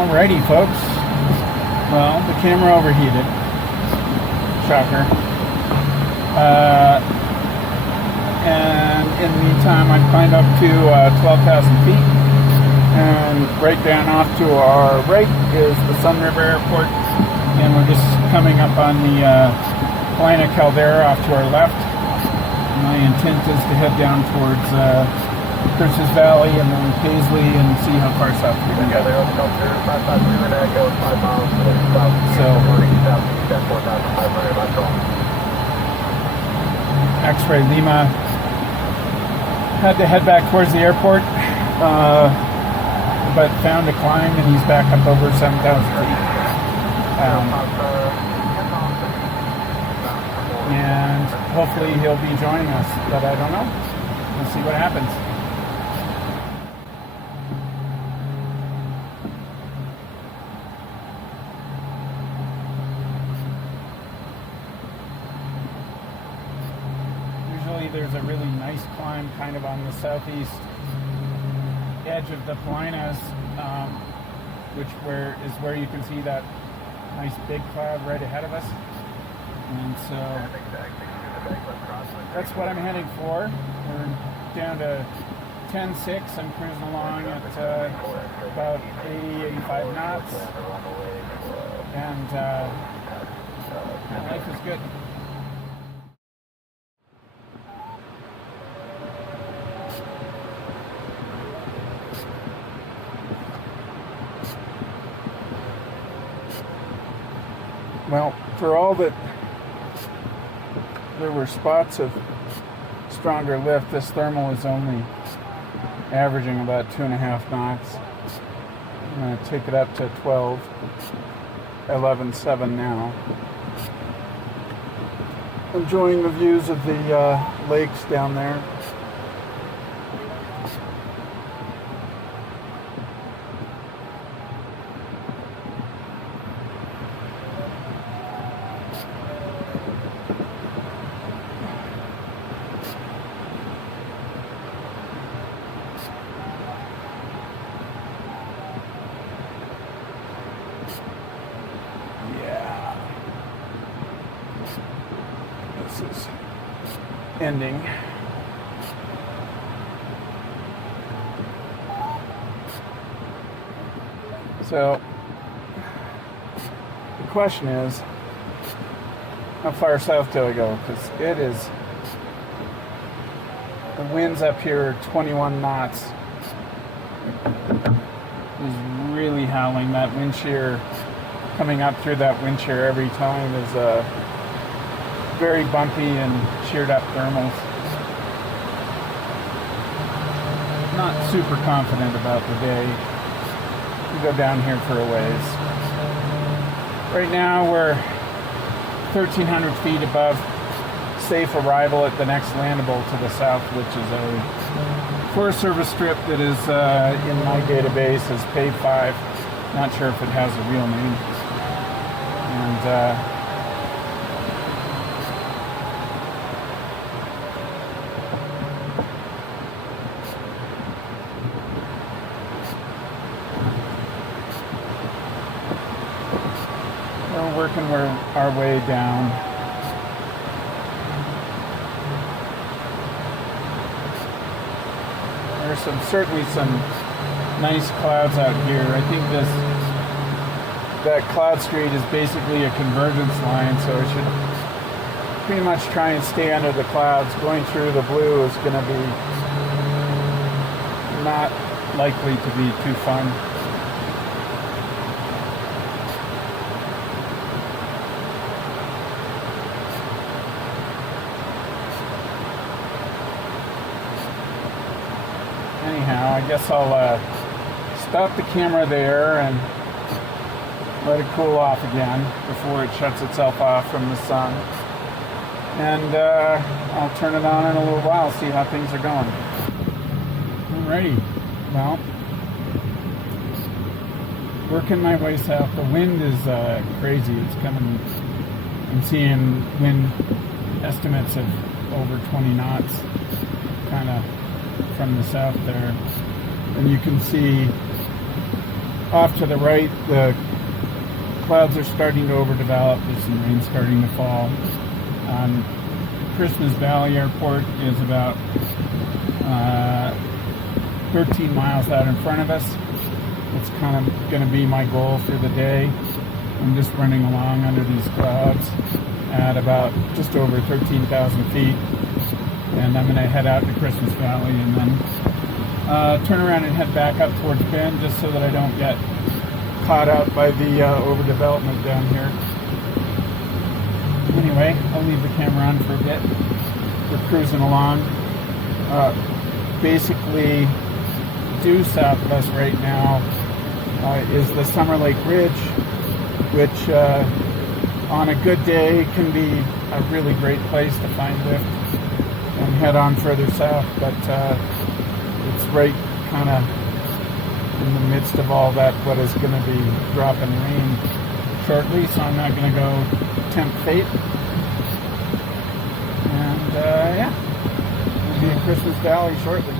Alrighty, folks. Well, the camera overheated. Shocker. And in the meantime, I've climbed up to 12,000 feet. And right down off to our right is the Sun River Airport. And we're just coming up on the Helena Caldera off to our left. My intent is to head down towards Princes Valley and then Paisley and see how far south we can go. X-Ray Lima had to head back towards the airport, but found a climb and he's back up over 7,000 feet. And hopefully he'll be joining us, but I don't know. We'll see what happens. Usually there's a really nice climb kind of on the southeast edge of the Polinas, which is where you can see that nice big cloud right ahead of us. And so that's what I'm heading for. We're down to 10.6. I'm cruising along at about 80, 85 knots. And life is good. Well, for all that there were spots of stronger lift, this thermal is only averaging about 2.5 knots. I'm going to take it up to 12, 11.7 now. Enjoying the views of the lakes down there. Is ending. So the question is, how far south do I go? Because it is, the winds up here are 21 knots. It's really howling. That wind shear, coming up through that wind shear every time is very bumpy and sheared up thermals. Not super confident about the day. We go down here for a ways. Right now we're 1,300 feet above safe arrival at the next landable to the south, which is a Forest Service strip that is in my database as Pave 5. Not sure if it has a real name. And we're working our way down. There's certainly some nice clouds out here. I think that cloud street is basically a convergence line, so I should pretty much try and stay under the clouds. Going through the blue is going to be not likely to be too fun. Anyhow, I guess I'll stop the camera there and let it cool off again before it shuts itself off from the sun. And I'll turn it on in a little while, see how things are going. Alrighty, well, working my way south. The wind is crazy. It's coming, I'm seeing wind estimates of over 20 knots, kind of from the south there, and you can see Off to the right, the clouds are starting to overdevelop. There's some rain starting to fall. Christmas Valley Airport is about 13 miles out in front of us. It's kind of going to be my goal for the day. I'm just running along under these clouds at about just over 13,000 feet. And I'm going to head out to Christmas Valley and then turn around and head back up towards Bend just so that I don't get caught out by the overdevelopment down here. Anyway, I'll leave the camera on for a bit. We're cruising along. Basically, due south of us right now is the Summer Lake Ridge, which on a good day can be a really great place to find lift and head on further south, but it's right kind of in the midst of all that, what is going to be dropping rain shortly, so I'm not going to go tempt fate. And yeah, we'll be in Christmas Valley shortly.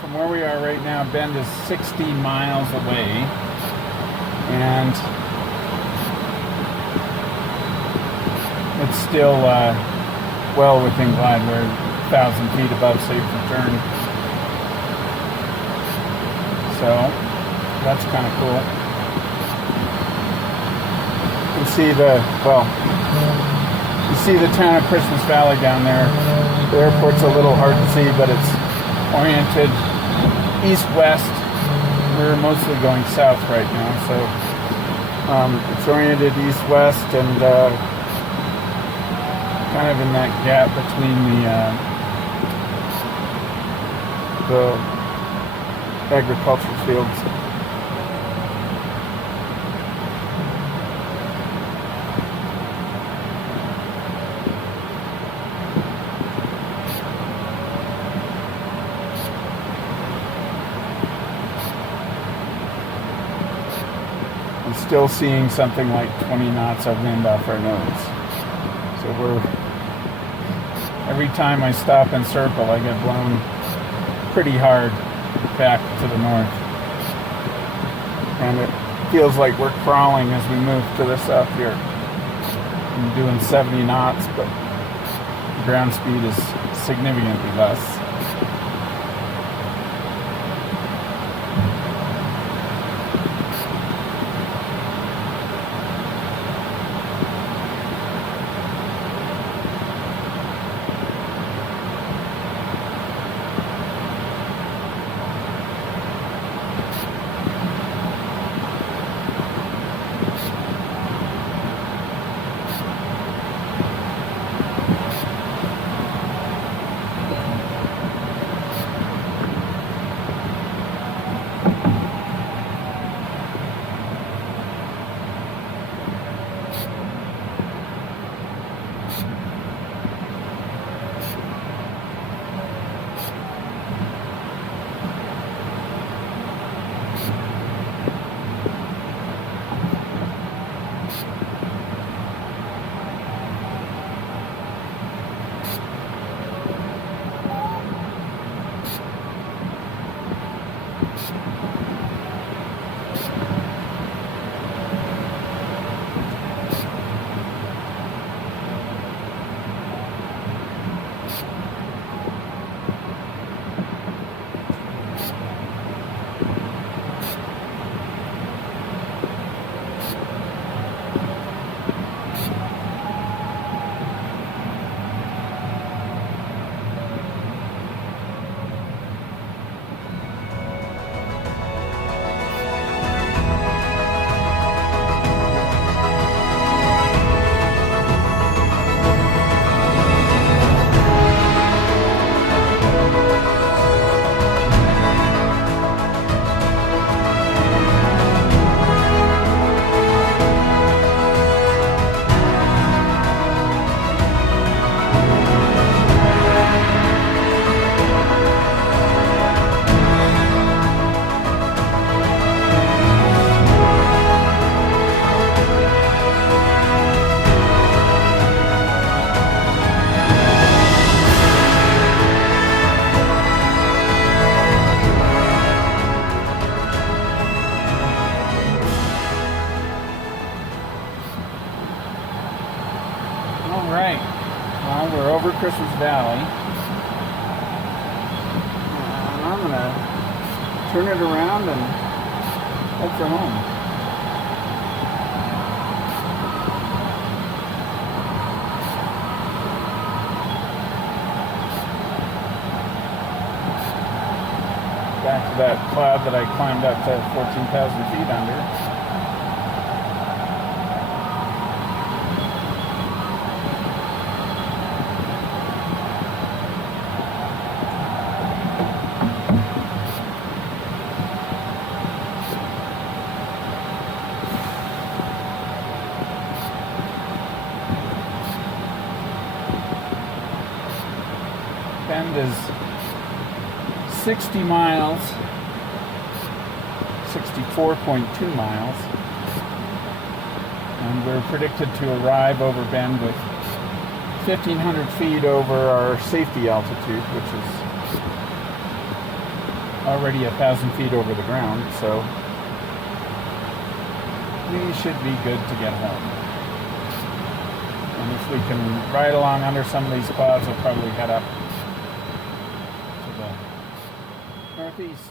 From where we are right now, Bend is 60 miles away, and it's still well within glide. We're 1,000 feet above safe return, so that's kind of cool. You can see you see the town of Christmas Valley down there. The airport's a little hard to see, but it's oriented east-west. We're mostly going south right now, so it's oriented east-west and kind of in that gap between the agricultural fields. Still seeing something like 20 knots of wind off our nose. So every time I stop and circle, I get blown pretty hard back to the north. And it feels like we're crawling as we move to the south here. I'm doing 70 knots, but the ground speed is significantly less. All right. Well, we're over Christmas Valley. And I'm going to turn it around and head for home. Back to that cloud that I climbed up to 14,000 feet under. Bend is 60 miles, 64.2 miles, and we're predicted to arrive over Bend with 1,500 feet over our safety altitude, which is already 1,000 feet over the ground, so we should be good to get home. And if we can ride along under some of these clouds, we'll probably head up to the northeast.